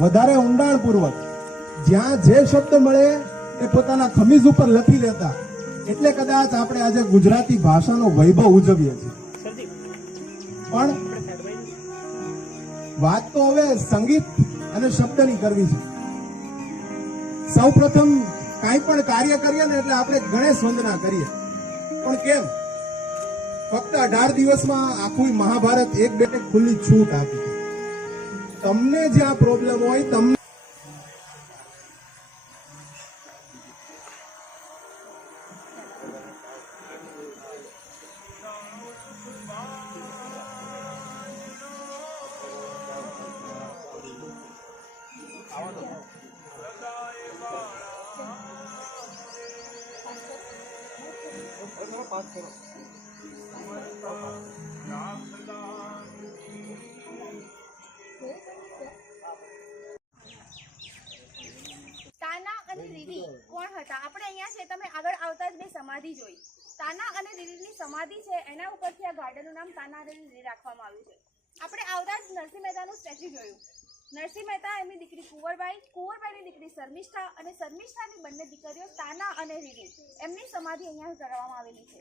વધારે ઊંડાણપૂર્વક જ્યાં જે શબ્દ મળે એ પોતાના ખમીજ ઉપર લખી લેતા, એટલે કદાચ આપણે આજે ગુજરાતી ભાષાનો વૈભવ ઉજવીએ છીએ. પણ વાત તો હવે સંગીત અને શબ્દની કરવી છે. સૌ પ્રથમ કાંઈ પણ કાર્ય કરીએ ને એટલે આપણે ગણેશ વંદના કરીએ, પણ કેમ? ફક્ત 18 દિવસમાં આખું મહાભારત એક બેઠક ખુલ્લી છૂટ આપી. તમને જ્યાં પ્રોબ્લેમ હોય તમને તાના અને રીરી કોણ હતા? આપણે અહીંયા છે, તમે આગળ આવતા જ બે સમાધિ જોઈ. તાના અને રીરીની સમાધિ છે, એના ઉપરથી આ ગાર્ડનનું નામ તાના અને રીરી રાખવામાં આવ્યું છે. આપણે આવતા જ નરસિંહ મહેતાનું સ્ટેચ્યુ જોયું. નરસિંહ મહેતા, એમની દીકરી કુંવરબાઈ, કુંવરબાઈની દીકરી શર્મિષ્ઠા અને શર્મિષ્ઠાની બંને દીકરીઓ તાના અને રીરી, એમની સમાધિ અહીંયા કરવામાં આવેલી છે.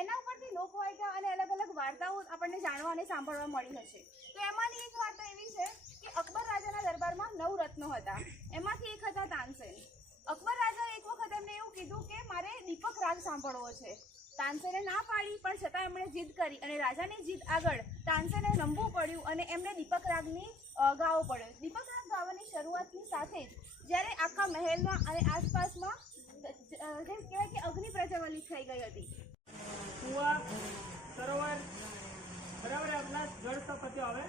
એના ઉપરથી લોકવાયકા અને અલગ અલગ વાર્તાઓ આપણને જાણવા અને સાંભળવા મળી હશે. તો એમાંની એક વાર્તા એવી છે કે અકબર રાજાના દરબારમાં 9 રત્નો હતા. એમાંથી એક હતા તાનસેન. અકબર રાજાએ એક વખત એમને એવું કીધું કે મારે દીપક રાગ સાંભળવો છે. તાનસેને ના પાડી, પણ છતાં એમણે જીદ કરી અને રાજાની જીદ આગળ તાનસેને નમવું પડ્યું અને એમને દીપક રાગની ગાવો પડ્યો. દીપક રાગ ગાવાની શરૂઆતની સાથે જ જ્યારે આખા મહેલમાં અને આસપાસમાં જેમ કહેવાય કે અગ્નિ પ્રજ્વલિત થઈ ગઈ હતી. કુવા, સરોવર, બરાબર, આપણા જળ સ્થાપત્યો આવે.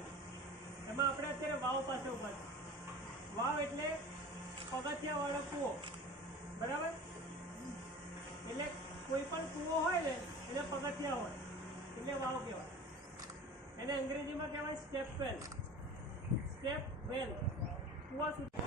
એમાં આપણે અત્યારે વાવ પાસે ઉભા છે. વાવ એટલે પગથિયાવાળો કૂવો, બરાબર. એટલે કોઈ પણ કૂવો હોય ને એટલે પગથિયા હોય એટલે વાવ કહેવાય. એને અંગ્રેજીમાં કહેવાય સ્ટેપ વેલ. સ્ટેપ વેલ કૂવા સુધી